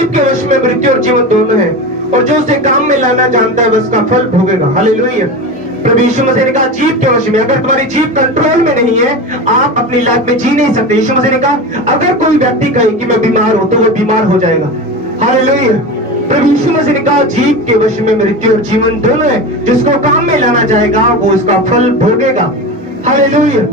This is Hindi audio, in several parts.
जीभ के वश में मृत्यु और जीवन दोनों है, और जो उसे काम में लाना जानता है वह उसका फल भोगेगा। हालेलुया। प्रभु यीशु मसीह ने कहा जीभ के वश में। अगर तुम्हारी जीभ कंट्रोल में नहीं है, आप अपनी लाइफ में जी नहीं सकते। यीशु मसीह ने कहा अगर कोई व्यक्ति कहे कि मैं बीमार हूं, तो वह बीमार हो जाएगा। हालेलुया। प्रभु यीशु मसीह ने कहा जीभ के वश में मृत्यु और जीवन दोनों है, जिसको काम में लाना चाहेगा वो इसका फल भोगेगा। हालेलुया।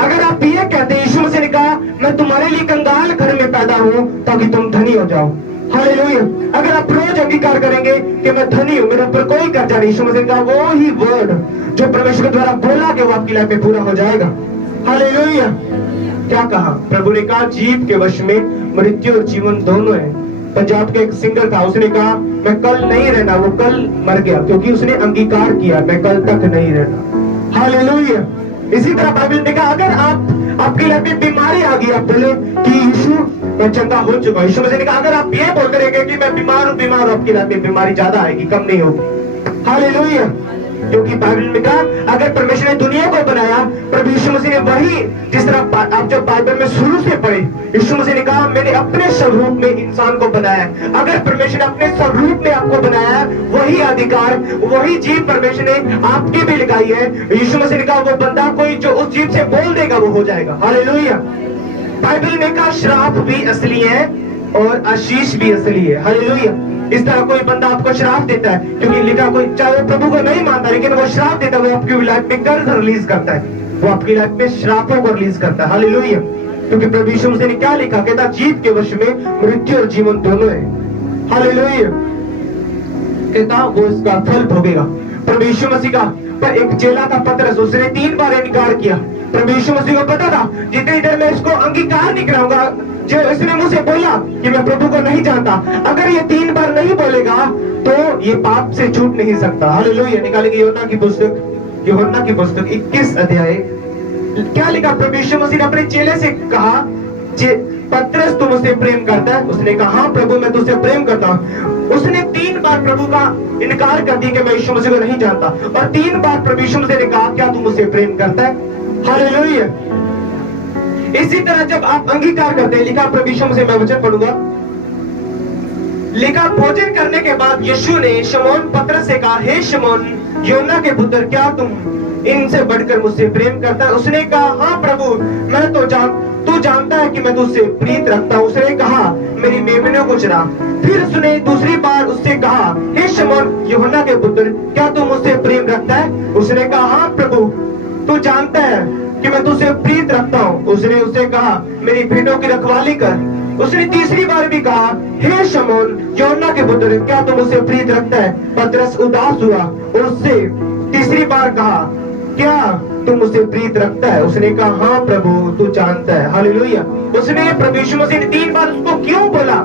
अगर आप ये कहते हैं, यीशु मसीह ने कहा मैं तुम्हारे लिए कंगाल घर में पैदा हूं ताकि तुम धनी हो जाओ। हालेलुया। अगर आप रोज अंगीकार करेंगे कि मैं धनी हूं, मेरे ऊपर कोई कर्जा नहीं, यीशु मसीह ने कहा वो ही वर्ड जो परमेश्वर द्वारा बोला कि वो आपकी लाइफ में पूरा हो जाएगा। हालेलुया। क्या कहा प्रभु ने? कहा जीभ के वश में मृत्यु और जीवन दोनों है। पंजाब के एक सिंगर था, उसने कहा मैं कल नहीं रहना, वो कल मर गया क्योंकि उसने अंगीकार किया मैं कल तक नहीं रहना। हालेलुया। इसी तरह बाइबल ने कहा अगर आपकी लाइफ में बीमारी आ गई, आप बोले कि यीशु मैं चंगा हो चुका हूं। यीशु मसीह ने कहा अगर आप ये बोलते रहेंगे कि मैं बीमार हूं, आपकी लाइफ में बीमारी ज्यादा आएगी, कम नहीं होगी। हालेलुया। क्योंकि बाइबल में कहा अगर परमेश्वर ने दुनिया को बनाया, प्रभु यीशु मसीह ने वही, जिस तरह आप जब बाइबल में शुरू से पढ़े, यीशु मसीह ने कहा मैंने अपने स्वरूप में इंसान को बनाया। अगर परमेश्वर ने अपने स्वरूप में आपको बनाया, वही अधिकार, वही जीव परमेश्वर ने आपके भी लगाई है। यीशु मसीह ने कहा वो बंदा कोई जो उस जीव से बोल देगा वो हो जाएगा। हालेलुया। बाइबल में कहा श्राप भी असली है और आशीष भी असली है। हालेलुया। इस तरह कोई बंदा आपको श्राप देता है, क्योंकि लिखा कोई चाहे वो प्रभु को नहीं मानता, लेकिन वो श्राप देता है, वो आपकी लाइफ में कर्ज रिलीज करता है, वो आपकी लाइफ में श्रापों को रिलीज करता है। हालेलुया। क्योंकि प्रभु यीशु मसीह ने क्या लिखा? कहता जीभ के वश में मृत्यु और जीवन दोनों है। हालेलुया। कहता वो इसका फल भोगेगा। प्रभु यीशु मसीह का पर एक चेला था पतरस, उसने 3 बार इनकार किया। प्रभु यीशु मसीह को पता था जितनी देर मैं इसको अंगीकार नहीं कराऊंगा, जो इसने मुझसे बोला कि मैं प्रभु को नहीं जानता, अगर ये 3 बार नहीं बोलेगा तो ये पाप से छूट नहीं सकता। हालेलुया। निकालेंगे यूहन्ना की पुस्तक 21 अध्याय। क्या लिखा? प्रभु यीशु मसीह ने अपने चेले से कहा पतरस तू मुझसे प्रेम करता है? उसने कहा हाँ प्रभु मैं तुझसे प्रेम करता हूँ। उसने 3 बार प्रभु का इनकार कर दिया कि मैं यीशु मसीह को नहीं जानता, और 3 बार प्रभु यीशु मसीह ने कहा क्या तू मुझसे प्रेम करता है? हालेलुया। इसी तरह जब आप अंगीकार करते हैं, लिखा प्रभु यीशु मसीह, मैं वचन पढ़ूंगा, लिखा भोजन करने के बाद यीशु ने शमौन पतरस से कहा हे शमौन यूहन्ना के पुत्र, क्या तुम इनसे बढ़कर मुझसे प्रेम करता है? उसने कहा हाँ प्रभु मैं तो तू जानता है कि मैं तुझसे प्रीत रखता हूँ। उसने कहा मेरी मेमनों को चरा। फिर उसने दूसरी बार उससे कहा हे शमौन यूहन्ना के पुत्र, क्या तू मुझसे प्रेम रखता है? उसने कहा हाँ प्रभु तू जानता है कि मैं तुझसे प्रीत रखता हूँ। उसने उससे कहा मेरी भेड़ों की रखवाली कर। उसने तीसरी बार भी कहा हे शमौन यूहन्ना के पुत्र, क्या तू मुझसे प्रीत रखता है? पतरस उदास हुआ और उससे तीसरी बार कहा क्या तू मुझसे प्रीत रखता है? उसने कहा हाँ प्रभु तू जानता है। हालेलुया। उसने प्रभु यीशु मसीह ने 3 बार उसको क्यों बोला?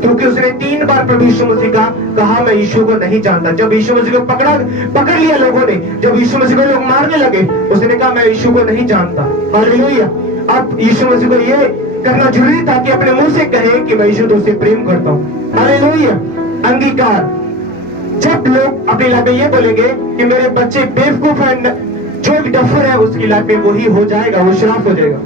क्योंकि उसने 3 बार प्रभु यीशु मसीह का कहा मैं यीशु को नहीं जानता। जब यीशु मसीह को पकड़ लिया लोगों ने, जब यीशु मसीह को लोग मारने लगे, उसने कहा मैं यीशु को नहीं जानता। हालेलुया। अब यीशु मसीह को ये करना जरूरी था कि अपने मुंह से कहे कि मैं यीशु तुझसे प्रेम करता हूँ। हालेलुया। अंगीकार। जब लोग अपनी लाइफ में ये बोलेंगे कि मेरे बच्चे बेवकूफ है, जो भी डफर है उसकी लाइफ में वही हो जाएगा, वो श्राप हो जाएगा।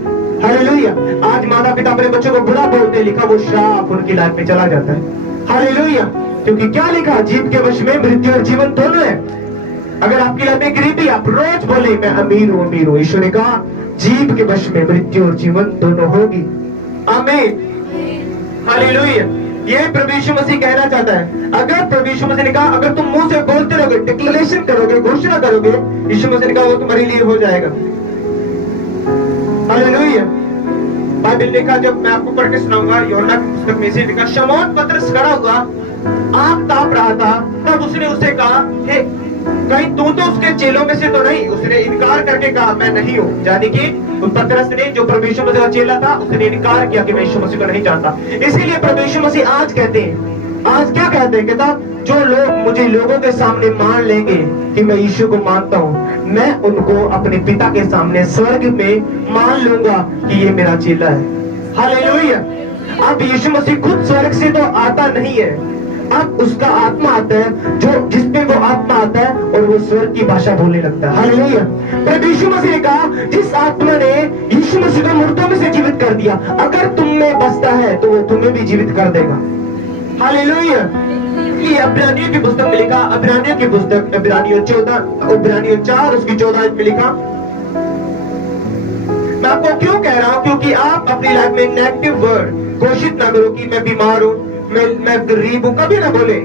हालेलुया। आज माता पिता अपने बच्चों को बुरा बोलते, लिखा वो श्राप उनकी लाइफ में चला जाता है। हालेलुया। क्योंकि क्या लिखा? जीभ के वश में मृत्यु और जीवन दोनों है। अगर आपकी लाइफ में गरीबी, आप रोज बोले मैं अमीर हूँ अमीर हूँ, ईश्वर ने कहा जीभ के वश में मृत्यु और जीवन दोनों होगी। आमीन। हालेलुया। ये प्रभु यीशु मसीह कहना चाहता है। अगर प्रभु यीशु मसीह ने कहा अगर तुम मुंह से बोलते रहोगे, डिक्लेरेशन करोगे, घोषणा करोगे, यीशु मसीह ने कहा वो तुम्हारे लिए हो जाएगा। हालेलुया। बाइबल लिखा, जब मैं आपको पढ़ के सुनाऊंगा, यूहन्ना की पुस्तक में से लिखा शमौन पतरस खड़ा हुआ, आग ताप रहा था, तब उसने उससे कहा हे कहीं तू तो उसके चेलों में से तो नहीं? उसने इनकार करके कहा मैं नहीं हूँ। यानी कि पतरस ने, जो प्रभु यीशु मसीह का चेला था, उसने इनकार किया कि मैं यीशु मसीह को नहीं जानता। इसीलिए प्रभु यीशु मसीह आज कहते हैं, आज क्या कहते हैं? कहता जो लोग मुझे लोगों के सामने मान लेंगे कि मैं यीशु को मानता हूँ, मैं उनको अपने पिता के सामने स्वर्ग में मान लूंगा कि ये मेरा चेला है। हालेलुया। अब यीशु मसीह खुद स्वर्ग से तो आता नहीं है, अब उसका आत्मा आता है, जो जिसपे वो आत्मा आता है और वो स्वर्ग की भाषा बोलने लगता है। हालेलुया। प्रभु यीशु मसीह ने कहा जिस आत्मा ने यीशु मसीह को मुर्दों में से जीवित कर दिया, अगर तुम में बसता है तो वो तुम्हें भी जीवित कर देगा। हालेलुया। ये इब्रानियों की पुस्तक में लिखा, इब्रानियों की पुस्तक इब्रानियों 4 उसकी 14 में लिखा। मैं आपको क्यों कह रहा हूं, क्योंकि आप अपनी लाइफ में नेगेटिव वर्ड घोषित ना करो कि मैं बीमार हूं, मैं गरीब हूं, कभी ना बोले,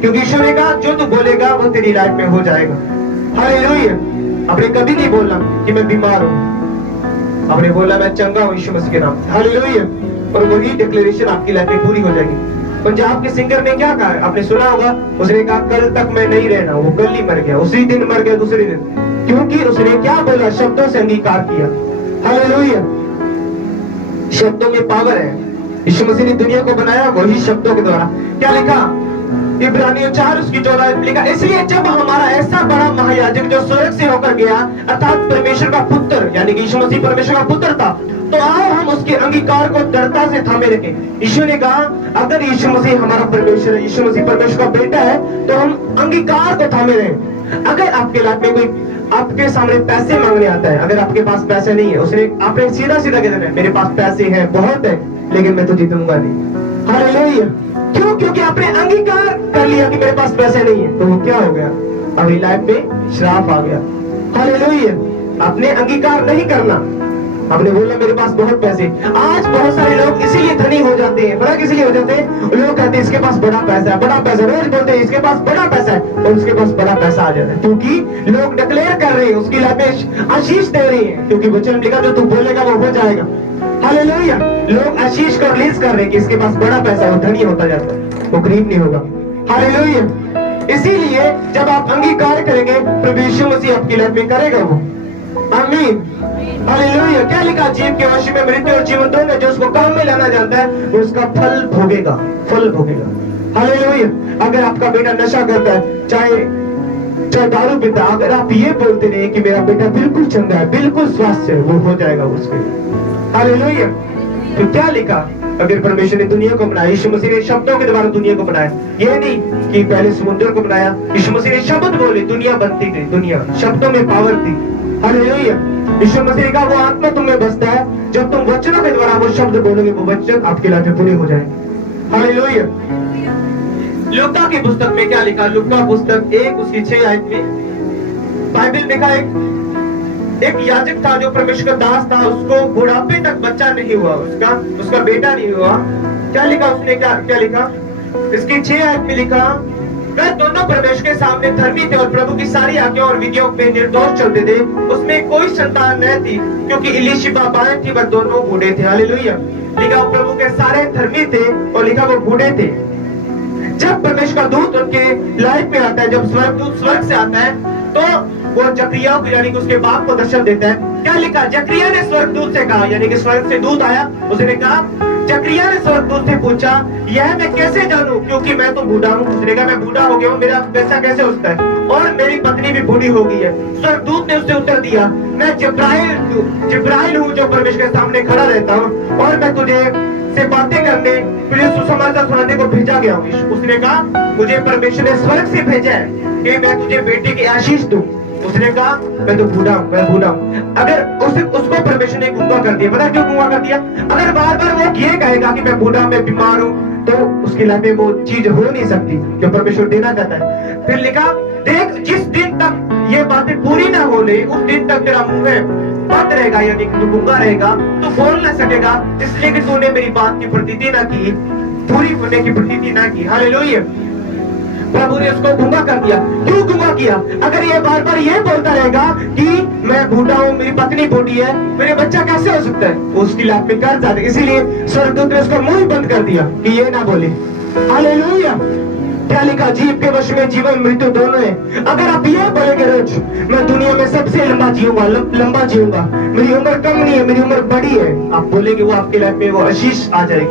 क्योंकि यीशु ने कहा जो तू बोलेगा वो तेरी लाइफ में हो जाएगा। हालेलुया। आपने कभी नहीं बोला कि मैं बीमार हूं, आपने बोला मैं चंगा हूं यीशु मसीह के नाम से। हालेलुया। और वही डिक्लेरेशन आपकी लाइफ में पूरी हो जाएगी। पंजाब के सिंगर ने क्या कहा, आपने सुना होगा, उसने कहा कल तक मैं नहीं रहना, वो कल ही मर गया, उसी दिन मर गया, दूसरे दिन, क्योंकि उसने क्या बोला, शब्दों से अंगीकार किया। हालेलुया। शब्दों में पावर है। यीशु मसीह ने दुनिया को बनाया वही शब्दों के द्वारा। क्या लिखा, इब्रानियों 4 उसकी 14 में लिखा, इसलिए जब हमारा ऐसा बड़ा महायाजक जो स्वर्ग से होकर गया, अर्थात परमेश्वर का पुत्र, यानी कि यीशु मसीह परमेश्वर का पुत्र था, तो आओ हम उसके अंगीकार को दृढ़ता से थामे रखें। यीशु ने कहा अगर यीशु मसीह हमारा परमेश्वर है, यीशु मसीह परमेश्वर का बेटा है, तो हम अंगीकार को थामे रहें। अगर आपके लाइफ में कोई आपके सामने पैसे मांगने आता है, अगर आपके पास पैसे नहीं है, उसने आपने सीधा सीधा कह देना मेरे पास पैसे हैं, बहुत है, लेकिन मैं तुझे दूंगा नहीं। हालेलुया। क्यों? क्योंकि आपने अंगीकार कर लिया कि मेरे पास पैसे नहीं है, तो वो क्या हो गया, अभी लाइफ में श्राप आ गया। हालेलुया। आपने अंगीकार नहीं करना, आपने बोला मेरे पास बहुत पैसे। आज बहुत सारे लोग इसीलिए धनी हो जाते हैं, बड़ा किसी हो जाते हैं, लोग कहते हैं इसके पास बड़ा पैसा है, बड़ा पैसा, रोज बोलते हैं इसके पास बड़ा पैसा है, और उसके पास बड़ा पैसा आ जाता है, क्योंकि लोग डिक्लेयर कर रहे हैं, उसकी लाइफ में आशीष दे रही है, क्योंकि वचन लिखा जो तू बोलेगा वो हो जाएगा। हालेलुया। लोग आशीष को रिलीज कर रहे हैं कि इसके पास बड़ा पैसा है, वो धनी होता जाता है, वो गरीब नहीं होगा। हालेलुया। इसीलिए जब आप अंगीकार करेंगे, प्रभु यीशु मसीह आपकी लाइफ में करेगा वो। आमीन। हालेलुया। क्या लिखा, जीव के वश में मृत्यु और जीवन दोनों, जो उसको काम में लाना जानता है वो उसका फल भोगेगा, फल भोगेगा। हालेलुया। अगर आपका बेटा नशा करता है, चाहे दारू पीता, अगर आप ये बोलते रहे कि मेरा बेटा बिल्कुल चंगा है, बिल्कुल स्वस्थ है, वो हो जाएगा उसके लिए। हालेलुया। तो क्या लिखा, अगर परमेश्वर ने दुनिया को बनाया, यीशु मसीह ने शब्दों के द्वारा दुनिया को बनाया, ये नहीं कि पहले समुद्र को बनाया, यीशु मसीह ने शब्द बोले, दुनिया बनती थी, दुनिया शब्दों में पावर थी। हालेलुया। यीशु मसीह का वो आत्मा तुम में बसता है, जब तुम वचनों के द्वारा वो शब्द बोलोगे, वो वचन आपके लाइफ में पूरे हो जाएंगे। हालेलुया। लूका की पुस्तक में क्या लिखा, लूका पुस्तक 1 उसकी 6 आयत में बाइबल में एक याजक था जो परमेश्वर का दास था, उसको बुढ़ापे तक बच्चा नहीं हुआ, उसका बेटा नहीं हुआ। क्या लिखा उसने, क्या लिखा, इसकी 6 आयत में लिखा, वह दोनों परमेश्वर के सामने धर्मी थे और प्रभु की सारी आज्ञाओं और विधियों पे निर्दोष चलते थे, उसमें कोई संतान न थी, क्योंकि इलीशिबा बाएं थी, वह दोनों बूढ़े थे। हालेलुया। लिखा वो प्रभु के सारे धर्मी थे, और लिखा वो बूढ़े थे। जब परमेश्वर का दूत उनके लाइफ में आता है, जब स्वर्गदूत स्वर्ग से आता है, तो वो जकरिया को, यानी कि उसके बाप को दर्शन देता है। क्या लिखा, जकरिया ने स्वर्गदूत से कहा, यानी कि स्वर्ग से दूत आया, उसने कहा, जकरिया ने स्वर्गदूत से पूछा, यह मैं कैसे जानूं, क्योंकि मैं तो बूढ़ा हूँ। उसने कहा मैं बूढ़ा हो गया हूँ, मेरा पैसा कैसे उठता है, और मेरी पत्नी भी बूढ़ी हो गई है। स्वर्गदूत ने उससे उत्तर दिया, मैं जिब्राइल हूँ जो परमेश्वर के सामने खड़ा रहता हूँ, और मैं तुझे से बातें करने, तुझे सुसमाचार सुनाने को भेजा गया हूँ। उसने कहा मुझे परमेश्वर ने स्वर्ग से भेजा है कि मैं तुझे बेटे की आशीष दूं। उसने कहा मैं तो बूढ़ा हूँ, मैं बूढ़ा हूँ। अगर उसको परमेश्वर ने गूंगा कर दिया, पता क्यों गूंगा कर दिया? अगर बार बार वो ये कहेगा कि मैं बूढ़ा, मैं बीमार हूँ, तो उसकी लाइफ में वो चीज हो नहीं सकती जो परमेश्वर देना चाहता है। फिर लिखा, देख जिस दिन तक ये बातें पूरी ना हो ले, उस दिन तक तेरा मुंह बंद रहेगा, यानी कि तू गूंगा रहेगा, तू बोल ना सकेगा, इसलिए कि तूने मेरी बात की प्रतीति ना की, पूरी होने की प्रतीति ना की। हालेलुया। प्रभु ने उसको गूंगा कर दिया। क्यों गूंगा किया? अगर ये बार बार ये बोलता रहेगा कि मैं बूढ़ा हूँ, मेरी पत्नी बूढ़ी है, मेरे बच्चा कैसे हो सकता है, उसकी लाइफ में कर जाते, इसीलिए स्वर्गदूत ने उसका मुंह बंद कर दिया कि ये ना बोले। हालेलुया। क्या लिखा, जीव के वश में जीवन मृत्यु दोनों है। अगर आप ये बोलेंगे रोज मैं दुनिया में सबसे लंबा जीऊंगा, मेरी उम्र कम नहीं है, मेरी उम्र बड़ी है, आप बोलेंगे, वो आपकी लाइफ में वो आशीष आ जाएगी।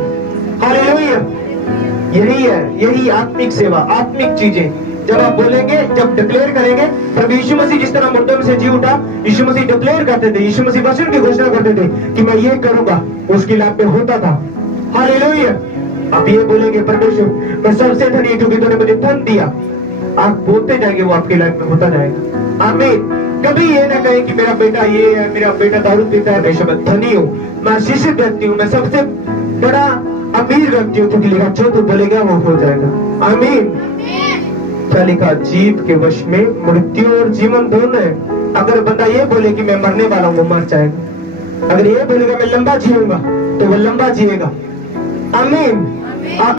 हालेलुया। यही आत्मिक सेवा, आत्मिक चीजें जब आप बोलेंगे, जब डिक्लेयर करेंगे। प्रभु यीशु मसीह जिस तरह मुर्दों में से जी उठा, यीशु मसीह डिक्लेयर करते थे, यीशु मसीह वचन की घोषणा करते थे कि मैं ये करूंगा, उसकी लाइफ में होता था। हालेलुया। आप ये बोलेंगे, परमेश्वर मैं सबसे धनी हूं क्योंकि तूने मुझे धन दिया, आप बोलते जाएंगे, वो आपकी लाइफ में होता जाएगा। आमीन। कभी ये ना कहे कि मेरा बेटा ये है, मेरा बेटा दारू पीता है, मैं धनी हूँ, मैं आशीषित व्यक्ति हूँ, मैं सबसे बड़ा अमीर व्यक्तियों के लिखा, जो तू बोलेगा वो हो जाएगा। आमीन। क्या लिखा? जीव के वश में मृत्यु और जीवन दोनों है। अगर बंदा ये बोले कि मैं मरने वाला हूँ, वो मर जाएगा। अगर ये बोलेगा मैं लंबा जीऊंगा, तो वो लंबा जिएगा। आमीन।